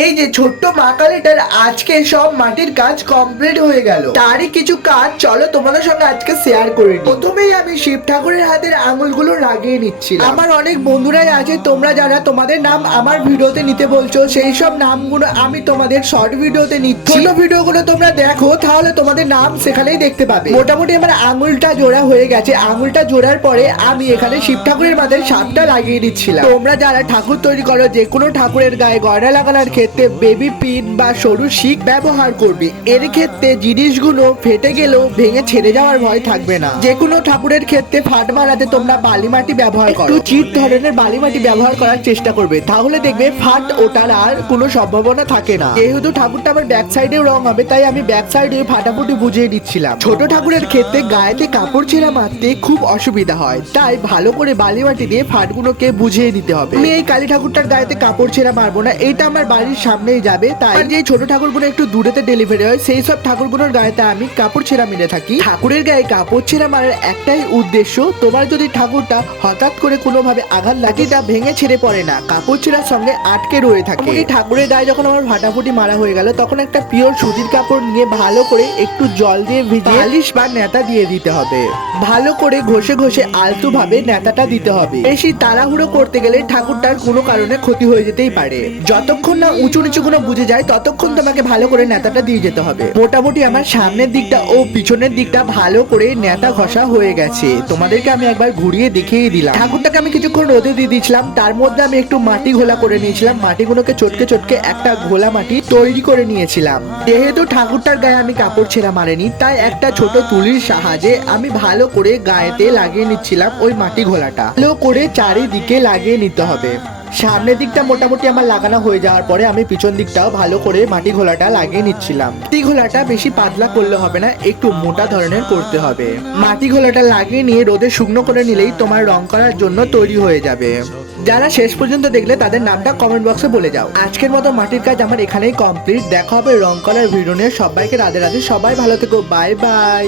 এই যে ছোট্ট মা কালীটার আজকে সব মাটির কাজ কমপ্লিট হয়ে গেল। তারই কিছু কাজ চলো তোমাদের সঙ্গে আজকে শেয়ার করে নিই। প্রথমেই আমি শিব ঠাকুরের হাতের আঙুলগুলো লাগিয়ে নিচ্ছি। আমার অনেক বন্ধুরাই আছে, তোমরা যারা তোমাদের নাম আমার ভিডিওতে নিতে বলছো, সেই সব নামগুলো আমি তোমাদের শর্ট ভিডিওতে নিচ্ছি। ছোট ভিডিওগুলো তোমরা দেখো, তাহলে তোমাদের নাম সেখানেই দেখতে পাবে। মোটামুটি আমার আঙুলটা জোড়া হয়ে গেছে। আঙুলটা জোড়ার পরে আমি এখানে শিব ঠাকুরের মাথায় সাপটা লাগিয়ে দিচ্ছিলাম। তোমরা যারা ঠাকুর তৈরি করো, যে কোনো ঠাকুরের গায়ে গয়না লাগানোর ক্ষেত্রে বেবি পিন বা সরু শিক ব্যবহার করবে। এর ক্ষেত্রে জিনিসগুলো ফেটে গেলেও ভেঙে ছেড়ে যাওয়ার ভয় থাকবে না। যে কোনো ঠাকুরের ক্ষেত্রে ফাট মারাতে তোমরা বালি মাটি ব্যবহার করো, একটু চিট ধরনের বালি মাটি ব্যবহার করার চেষ্টা করবে, তাহলে দেখবে ফাট ওঠার আর কোনো সম্ভাবনা থাকে না। যেহেতু ঠাকুরটা আমার ব্যাক সাইডেও রং হবে, তাই আমি ব্যাক সাইডে ফাটাফুটি বুঝিয়ে দিচ্ছিলাম। ছোট ঠাকুরের ক্ষেত্রে গায়েতে কাপড় ছেঁড়া মারতে খুব অসুবিধা হয়, তাই ভালো করে বালি মাটি দিয়ে ফাটগুলোকে বুঝিয়ে দিতে হবে। আমি এই কালী ঠাকুরটার গায়েতে কাপড় ছেঁড়া মারবো না, এটা আমার বাড়ির সামনেই যাবে, তাই যে ছোট ঠাকুরগুলো একটু দূরেতে ডেলিভারি হয়, সেই সব ঠাকুরগুলোর গায়েতে আমি কাপড় ছেঁড়া মেরে থাকি। ঠাকুরের গায়ে কাপড় ছেঁড়া মারার একটাই উদ্দেশ্য, তোমার যদি ঠাকুরটা হঠাৎ করে কোনোভাবে আঘাত লাগে, তা ভেঙে ছেড়ে পড়ে না, কাপড় ছেঁড়ার সঙ্গে আটকে রয়ে থাকে। এই ঠাকুরের গায়ে যখন আমার ফাটাফুটি মারা হয়ে গেল, তখন একটা পিওর সুতির কাপড় নিয়ে ভালো করে একটু জল দিয়ে ভিজিয়ে পালিশ বা নেতা দিয়ে দিতে হবে। ভালো করে ঘষে ঘষে আলতু ভাবে নেতাটা দিতে হবে। বেশি তাড়াহুড়ো করতে গেলে ঠাকুরটার কোনো কারণে ক্ষতি হয়ে যেতেই পারে। যতক্ষণ না উঁচু নিচু গুলো বুঝে যায়, ততক্ষণ তোমাকে ভালো করে নেতাটা দিয়ে যেতে হবে। মোটামুটি আমার সামনের দিকটা ও পিছনের দিকটা ভালো করে নেতা ঘষা হয়ে গেছে। তোমাদেরকে আমি একবার ঘুরিয়ে দেখিয়ে দিলাম। ঠাকুরটাকে আমি কিছুক্ষণ রোদে দিয়ে দিয়েছিলাম, তার মধ্যে আমি একটু মাটি ঘোলা করে নিয়েছিলাম। মাটিগুলোকে চটকে চটকে একটা ঘোলা মাটি তৈরি করে নিয়েছিলাম। যেহেতু ঠাকুরটার গায়ে আমি কাপড় ছেঁড়া মারেনি, তাই একটা ছোট তুলির সাহায্যে আমি ভালো করে গায়েতে লাগিয়ে নিচ্ছিলাম ওই মাটি ঘোলাটা। ভালো করে চারিদিকে লাগিয়ে নিতে হবে। সামনের দিকটা মোটামুটি আমার লাগানো হয়ে যাওয়ার পরে আমি পিছন দিকটাও ভালো করে মাটি ঘোলাটা লাগিয়ে নিচ্ছিলাম। মাটি ঘোলাটা বেশি পাতলা করলে হবে না, একটু মোটা ধরনের করতে হবে। মাটি ঘোলাটা লাগিয়ে নিয়ে রোদে শুকনো করে নিলেই তোমার রং করার জন্য তৈরি হয়ে যাবে। যারা শেষ পর্যন্ত দেখলে তাদের নামটা কমেন্ট বক্সে বলে যাও। আজকের মতো মাটির কাজ আমার এখানেই কমপ্লিট। দেখা হবে রং করার ভিডিও নিয়ে। সবাইকে রাধে রাধে, সবাই ভালো থেকো, বাই বাই।